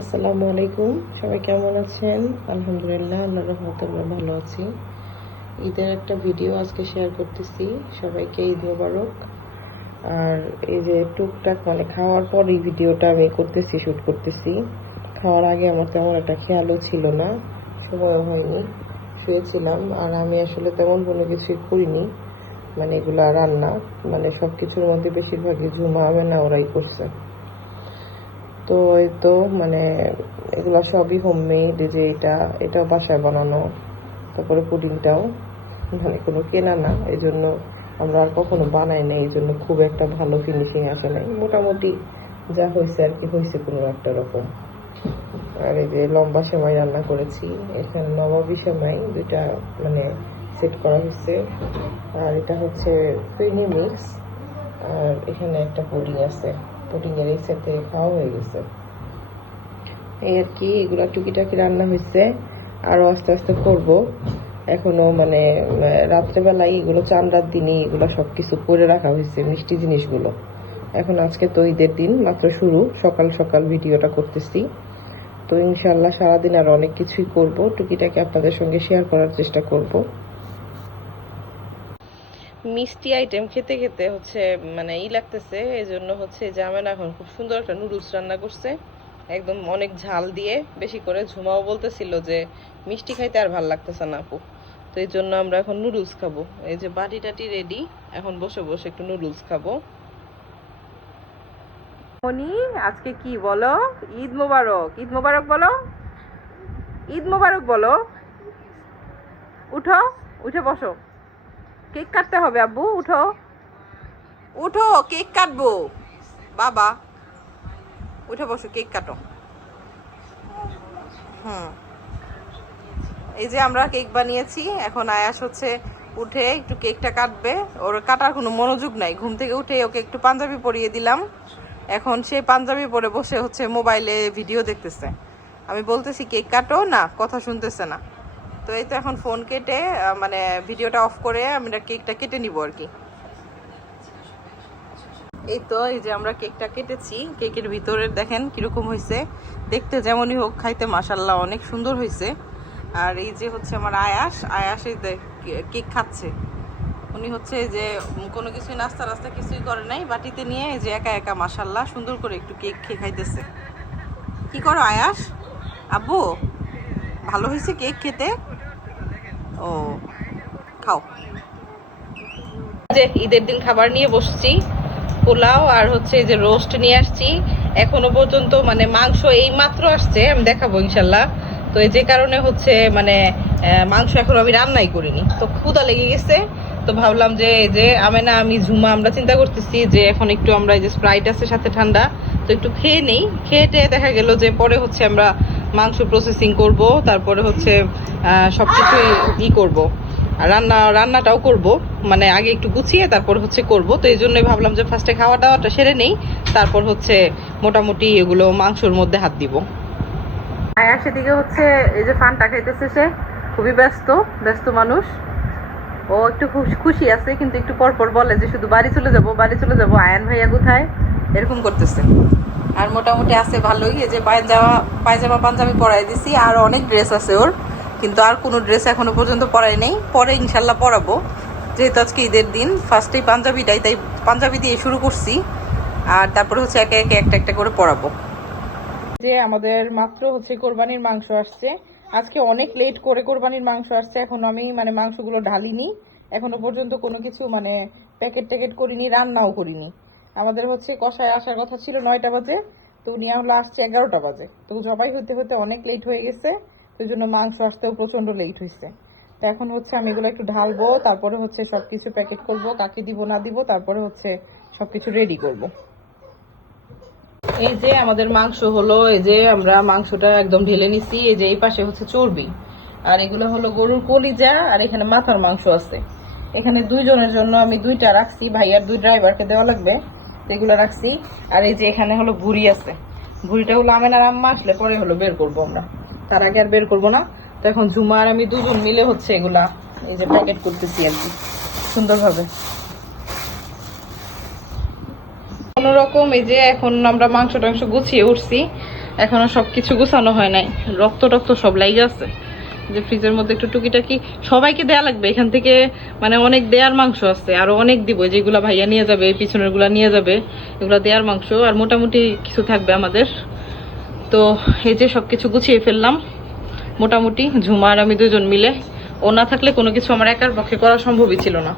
আসসালামু আলাইকুম, সবাই কেমন আছেন? আলহামদুলিল্লাহ, আল্লাহর রহমতে আমরা ভালো আছি। ঈদের একটা ভিডিও আজকে শেয়ার করতেছি, সবাইকে ঈদ মোবারক। আর এই যে টুকটাক খাওয়ার পর এই ভিডিওটা আমি করতেছি, শ্যুট করতেছি। খাওয়ার আগে আমার তেমন একটা খেয়ালও ছিল না, সময়ও হয়নি, শুয়েছিলাম। আর আমি আসলে তেমন কোনো কিছুই করিনি, এগুলা রান্না, সব কিছুর মধ্যে বেশিরভাগই ঝুমা আমেনা ওরাই করছে। তো এই তো এগুলা সবই হোমমেড। যে এটাও বাসায় বানানো, তারপরে পুডিংটাও কোনো কেনা না, এই জন্য আমরা আর কখনো বানাই না। এই জন্য খুব একটা ভালো ফিনিশিং আসে নাই, মোটামুটি যা হয়েছে আর কি হয়েছে কোনো একটা রকম। আর এই যে লম্বা সেমাই রান্না করেছি, এখানে নবাবী সেমাই দুইটা সেট করা হয়েছে। আর এটা হচ্ছে ক্রিমি মিক্স। আর এখানে একটা পুডিং আছে, পুডিংয়ের এই সেট থেকে খাওয়া হয়ে গেছে। এই আর কি, এগুলা টুকিটাকি রান্না হয়েছে, আরো আস্তে আস্তে করবো। এখনো রাত্রেবেলায় এগুলো চান্দার দিনই এগুলো সবকিছু করে রাখা হয়েছে, মিষ্টি জিনিসগুলো। এখন আজকে তো ঈদের দিন মাত্র শুরু, সকাল সকাল ভিডিওটা করতেছি। তো ইনশাল্লাহ সারাদিন আর অনেক কিছুই করব, টুকিটাকি আপনাদের সঙ্গে শেয়ার করার চেষ্টা করব। মিষ্টি আইটেম খেতে খেতে হচ্ছে লাগতেছে, এই জন্য হচ্ছে যে আমি এখন খুব সুন্দর একটা নুডলস রান্না করছে, একদম অনেক ঝাল দিয়ে বেশি করে। ঝুমাও বলতেছিল যে মিষ্টি খাইতে আর ভাল লাগতেছে না আপু, তো এই জন্য আমরা এখন নুডলস খাবো। এই যে বাটি টাটি রেডি, এখন বসে বসে একটু নুডলস খাবো। মনি, আজকে কি বলো? ঈদ মোবারক, ঈদ মোবারক বলো, ঈদ মোবারক বলো। উঠো, উঠে বসো, কেক কাটতে হবে আব্বু, উঠো উঠো, কেক কাটবো বাবা, উঠে বসো, কেক কাটো। এই যে আমরা কেক বানিয়েছি, এখন আয়াস হচ্ছে উঠে একটু কেকটা কাটবে। ওর কাটার কোনো মনোযোগ নাই, ঘুম থেকে উঠে ওকে একটু পাঞ্জাবি পরিয়ে দিলাম। এখন সে পাঞ্জাবি পরে বসে হচ্ছে মোবাইলে ভিডিও দেখতেছে। আমি বলতেছি কেক কাটো, না, কথা শুনতেছে না। তো এই তো এখন ফোন কেটে ভিডিওটা অফ করে আমরা কেকটা কেটে নিব আর কি। এই তো এই যে আমরা কেকটা কেটেছি, কেকের ভিতরে দেখেন কিরকম হয়েছে, দেখতে যেমনই হোক খাইতে মাশাল্লাহ অনেক সুন্দর হয়েছে। আর এই যে হচ্ছে আমার আয়াস এই কেক খাচ্ছে। উনি হচ্ছে যে কোনো কিছুই নাস্তা কিছুই করে নাই, বাটিতে নিয়ে এই যে একা একা মাশাল্লাহ সুন্দর করে একটু কেক খেয়ে খাইতেছে। কি করো আয়াস? আব্বু, ভালো হয়েছে কেক খেতে? ও, খাও। যে ঈদের দিন খাবার নিয়ে বসছি, পোলাও আর হচ্ছে যে রোস্ট নিয়ে আসছি। এখনো পর্যন্ত মাংস এই মাত্র আসছে, আমি দেখাবো ইনশাল্লাহ। তো এই যে কারণে হচ্ছে মাংস এখন আমি রান্নাই করিনি, তো ক্ষুধা লেগে গেছে। তো ভাবলাম যে এই যে আমি ঝুমা আমরা চিন্তা করতেছি যে এখন একটু আমরা এই যে স্প্রাইট আছে সাথে ঠান্ডা, তো একটু খেয়ে নেই। খেয়ে দেখা গেল যে পরে হচ্ছে আমরা মাংস প্রসেসিং করব, তারপরে হচ্ছে সবকিছুই করব, রান্নাটাও করব। আগে একটু গুছিয়ে তারপর হচ্ছে করব। তো এই জন্যই ভাবলাম যে ফার্স্টে খাওয়া দাওয়াটা সেরে নেই, তারপর হচ্ছে মোটামুটি এগুলো মাংসর মধ্যে হাত দিব। আয়ার সেদিকে হচ্ছে এই যে ফানটা খাইতেছে, সে খুবই ব্যস্ত মানুষ। ও একটু খুশি আছে, কিন্তু একটু পর পর বলে যে শুধু বাড়ি চলে যাবো, আয়ান ভাইয়া কোথায়, এরকম করতেছে। আর মোটামুটি আছে ভালোই, এই যে পায়জামা পাঞ্জাবি পরাই দিছি, আর অনেক ড্রেস আছে ওর, কিন্তু আর কোনো ড্রেস এখনো পর্যন্ত পরাই নেই, পরে ইনশাল্লাহ পরাবো। যেহেতু আজকে ঈদের দিন, ফার্স্টেই পাঞ্জাবিটাই, তাই পাঞ্জাবি দিয়ে শুরু করছি, আর তারপরে হচ্ছে একে একে একটা একটা করে পরাবো। যে আমাদের মাত্র হচ্ছে কোরবানির মাংস আসছে, আজকে অনেক লেট করে কোরবানির মাংস আসছে। এখন আমি মাংসগুলো ঢালিনি, এখনো পর্যন্ত কোনো কিছু প্যাকেট করিনি, রান্নাও করিনি। আমাদের হচ্ছে কষায় আসার কথা ছিল 9টা বাজে, তো উনি হলো আসছে 11টা বাজে। তো জবাই হতে হতে অনেক লেট হয়ে গেছে, তো জন্য মাংস আসতেও প্রচন্ড লেট হয়েছে। তো এখন হচ্ছে আমি এগুলো একটু ঢালবো, তারপরে হচ্ছে সবকিছু প্যাকেট করবো, কাকে দিব না দিব, তারপরে হচ্ছে সবকিছু রেডি করব। এই যে আমাদের মাংস হলো, এই যে আমরা মাংসটা একদম ঢেলে নিছি। এই যে এই পাশে হচ্ছে চর্বি, আর এগুলো হলো গরুর কলিজা, আর এখানে মাথার মাংস আছে। এখানে 2 জনের জন্য আমি 2টা রাখছি, ভাইয়ার 2 ড্রাইভারকে দেওয়া লাগবে, এগুলো রাখছি। আর এই যে এখানে হলো ভুড়ি আছে, ভুড়িটা হলো আমেনার আম্মা আসলে পরে হলো বের করবো আমরা, তার আগে আর বের করবো না। তো এখন ঝুমা আর আমি 2 জন মিলে হচ্ছে এগুলা এই যে প্যাকেট করতেছি আর কি সুন্দরভাবে। কোনোরকম এই যে এখন আমরা মাংস টাংস গুছিয়ে উঠছি। এখনো সবকিছু গোছানো হয় নাই, রক্ত টক্ত সব লাইগা আছে। যে ফ্রিজের মধ্যে একটু টুকিটাকি সবাইকে দেয়া লাগবে এখান থেকে, মানে অনেক দেয়ার মাংস আছে, আরো অনেক দিব, যেগুলা ভাইয়া নিয়ে যাবে, পিছনের গুলা নিয়ে যাবে, এগুলা দেয়ার মাংস, আর মোটামুটি কিছু থাকবে আমাদের। তো এই যে সবকিছু গুছিয়ে ফেললাম মোটামুটি, ঝুমা আর আমি দুজন মিলে। ও না থাকলে কোনো কিছু আমার একার পক্ষে করা সম্ভবই ছিল না।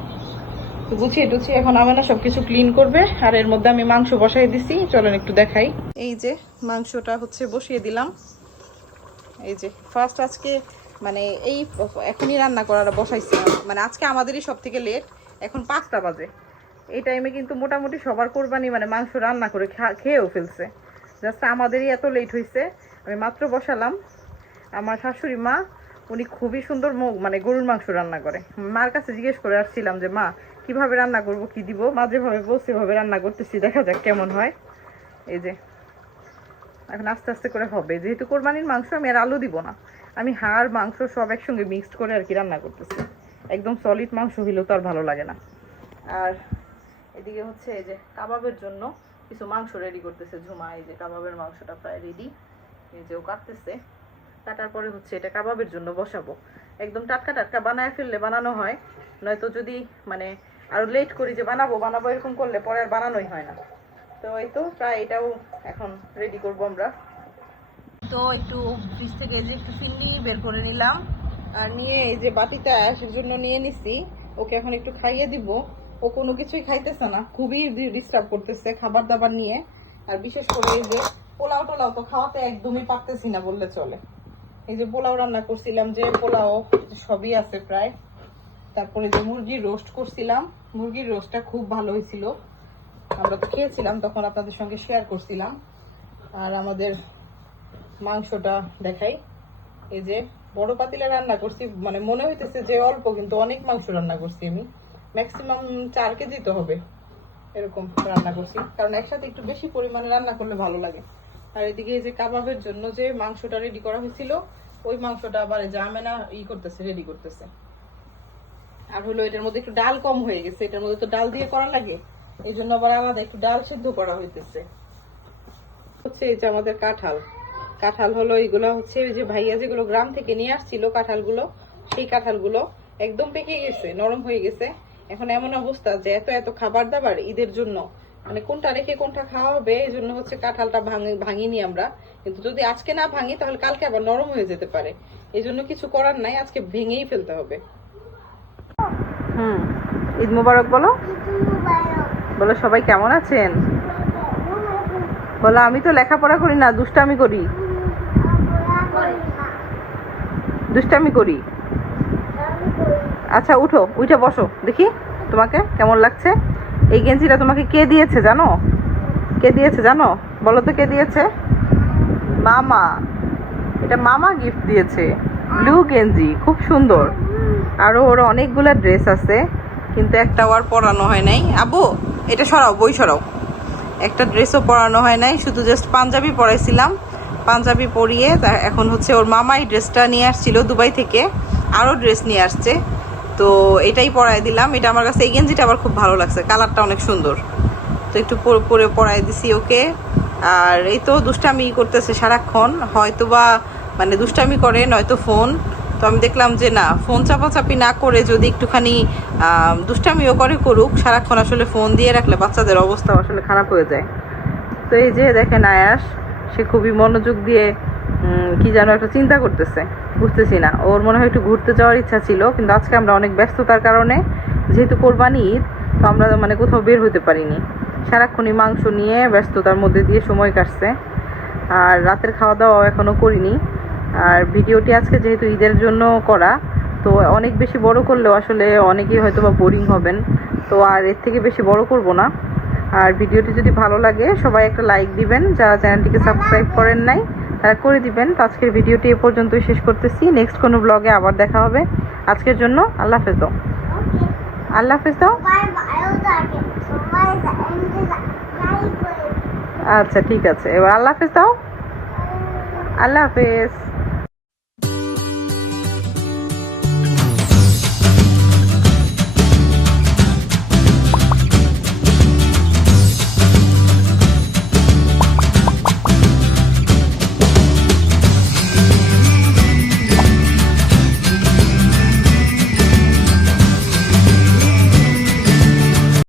তো গুছিয়ে টুছিয়ে এখন আমেনা সবকিছু ক্লিন করবে, আর এর মধ্যে আমি মাংস বসাই দিছি, চলেন একটু দেখাই। এই যে মাংসটা হচ্ছে বসিয়ে দিলাম। এই যে ফার্স্ট আজকে মানে এই এখনই রান্না করাটা বসাইছিলাম, মানে আজকে আমাদেরই সব থেকে লেট, এখন 5টা বাজে। এই টাইমে কিন্তু মোটামুটি সবার কোরবানি মানে মাংস রান্না করে খেয়েও ফেলছে, জাস্ট আমাদেরই এত লেট হয়েছে। আমি মাত্র বসালাম। আমার শাশুড়ি মা উনি খুবই সুন্দর মানে গরুর মাংস রান্না করে। মার কাছে জিজ্ঞেস করে আসছিলাম যে মা কিভাবে রান্না করব, কি দিব, মাঝে ভাবে বলছে ভাবে রান্না করতেছি, দেখা যাক কেমন হয়। এই যে এখন আস্তে আস্তে করে হবে, যেহেতু কোরবানির মাংস আমি আর আলু দিব না, আমি হাড় মাংস সব একসঙ্গে মিক্সড করে আর কি রান্না করতেছি। একদম সলিড মাংস হইলেও তো আর ভালো লাগে না। আর এদিকে হচ্ছে এই যে কাবাবের জন্য কিছু মাংস রেডি করতেছে ঝুমা। এই যে কাবাবের মাংসটা প্রায় রেডি, এই যে ও কাটতেছে। কাটার পরে হচ্ছে এটা কাবাবের জন্য বসাবো। একদম টাটকা টাটকা বানায় ফেললে বানানো হয়, নয়তো যদি মানে আরো লেট করি যে বানাবো বানাবো এরকম করলে পরে আর বানানোই হয় না। তো এই তো প্রায় এটাও এখন রেডি করব আমরা। তো একটু ফ্রিজ থেকে যে একটু ফিন্নি বের করে নিলাম, আর নিয়ে এই যে বাটিটা আসার জন্য নিয়ে নিছি। ওকে এখন একটু খাইয়ে দিব। ও কোনো কিছুই খাইতেছে না, খুবই ডিস্টার্ব করতেছে খাবার দাবার নিয়ে। আর বিশেষ করে এই যে পোলাও টোলাও তো খাওয়াতে একদমই পারতেছি না বললে চলে। এই যে পোলাও রান্না করছিলাম, যে পোলাও সবই আছে প্রায়। তারপরে যে মুরগির রোস্ট করছিলাম, মুরগির রোস্টটা খুব ভালো হয়েছিল, আমরা তো খেয়েছিলাম তখন আপনাদের সঙ্গে শেয়ার করছিলাম। আর আমাদের মাংসটা দেখাই, এই যে বড় পাতিলে রান্না করছি, মানে মনে হইতেছে যে অল্প, কিন্তু অনেক মাংস রান্না করছি আমি, ম্যাক্সিমাম 4 কেজি তো হবে এরকম রান্না করছি, কারণ একসাথে একটু বেশি পরিমাণে রান্না করলে ভালো লাগে। আর এদিকে এই যে কাবাবের জন্য যে মাংসটা রেডি করা হয়েছিল, ওই মাংসটা আবার এই যে আমেনা করতেছে, রেডি করতেছে। আর হলো এটার মধ্যে একটু ডাল কম হয়ে গেছে, এটার মধ্যে তো ডাল দিয়ে করা লাগে, এই জন্য আবার আলাদা একটু ডাল সিদ্ধ করা হইতেছে। হচ্ছে এই যে আমাদের কাঁঠাল, কাঁঠাল হলো এইগুলো হচ্ছে ওই যে ভাইয়া যেগুলো গ্রাম থেকে নিয়ে আসছিল কাঁঠালগুলো, সেই কাঁঠালগুলো একদম পেকে গেছে, নরম হয়ে গেছে। এখন এমন অবস্থা যে এত এত খাবার দাবার ঈদের জন্য, মানে কোনটা রেখে কোনটা খাওয়া হবে, এই জন্য হচ্ছে কাঁঠালটা ভাঙিনি আমরা। কিন্তু যদি আজকে না ভাঙি তাহলে কালকে আবার নরম হয়ে যেতে পারে, এই জন্য কিছু করার নাই, আজকে ভেঙেই ফেলতে হবে। ঈদ মোবারক বলো, বলো সবাই কেমন আছেন বলো। আমি তো লেখাপড়া করি না, দুষ্টামি করি, দুষ্টামি করি। আচ্ছা উঠো, উঠে বসো দেখি তোমাকে কেমন লাগছে। এই গেঞ্জিটা তোমাকে কে দিয়েছে জানো? কে দিয়েছে জানো? বলো তো কে দিয়েছে? মামা। এটা মামা গিফট দিয়েছে, ব্লু গেঞ্জি, খুব সুন্দর। আরো ওর অনেকগুলো ড্রেস আছে, কিন্তু একটাও আর পরানো হয় নাই। আবু এটা সরাও, বই সরাও। একটা ড্রেসও পরানো হয় নাই, শুধু জাস্ট পাঞ্জাবি পরাইছিলাম। পাঞ্জাবি পরিয়ে এখন হচ্ছে ওর মামা এই ড্রেসটা নিয়ে আসছিল দুবাই থেকে, আরও ড্রেস নিয়ে আসছে, তো এটাই পরাই দিলাম। এটা আমার কাছে এই গেঞ্জিটা আবার খুব ভালো লাগছে, কালারটা অনেক সুন্দর, তো একটু পরে পরাই দিছি ওকে। আর এই তো দুষ্টামি করতেছে সারাক্ষণ, হয়তো বা মানে দুষ্টামি করে নয়তো ফোন। তো আমি দেখলাম যে না, ফোন চাপাচাপি না করে যদি একটুখানি দুষ্টামিও করুক, সারাক্ষণ আসলে ফোন দিয়ে রাখলে বাচ্চাদের অবস্থা আসলে খারাপ হয়ে যায়। তো এই যে দেখেন আয়াস, সে খুবই মনোযোগ দিয়ে কি যেন একটা চিন্তা করতেছে, বুঝতেছি না। ওর মনে হয় একটু ঘুরতে যাওয়ার ইচ্ছা ছিল, কিন্তু আজকে আমরা অনেক ব্যস্ততার কারণে, যেহেতু কোরবানি ঈদ, তো আমরা মানে কোথাও বের হতে পারিনি। সারাক্ষণই মাংস নিয়ে ব্যস্ততার মধ্যে দিয়ে সময় কাটছে, আর রাতের খাওয়া দাওয়াও এখনও করিনি। আর ভিডিওটি আজকে যেহেতু ঈদের জন্য করা, তো অনেক বেশি বড় করলেও আসলে অনেকেই হয়তো বা বোরিং হবেন, তো আর এর থেকে বেশি বড় করব না। আর ভিডিওটি যদি ভালো লাগে সবাই একটা লাইক দিবেন, যারা চ্যানেলটিকে সাবস্ক্রাইব করেন নাই তারা করে দিবেন। তো আজকের ভিডিওটি এ পর্যন্তই শেষ করতেছি, নেক্সট কোনো ব্লগে আবার দেখা হবে। আজকের জন্য আল্লাহ হাফেজ দাও, আল্লাহ হাফেজ দাও। আচ্ছা ঠিক আছে, এবার আল্লাহ হাফেজ দাও, আল্লাহ হাফেজ।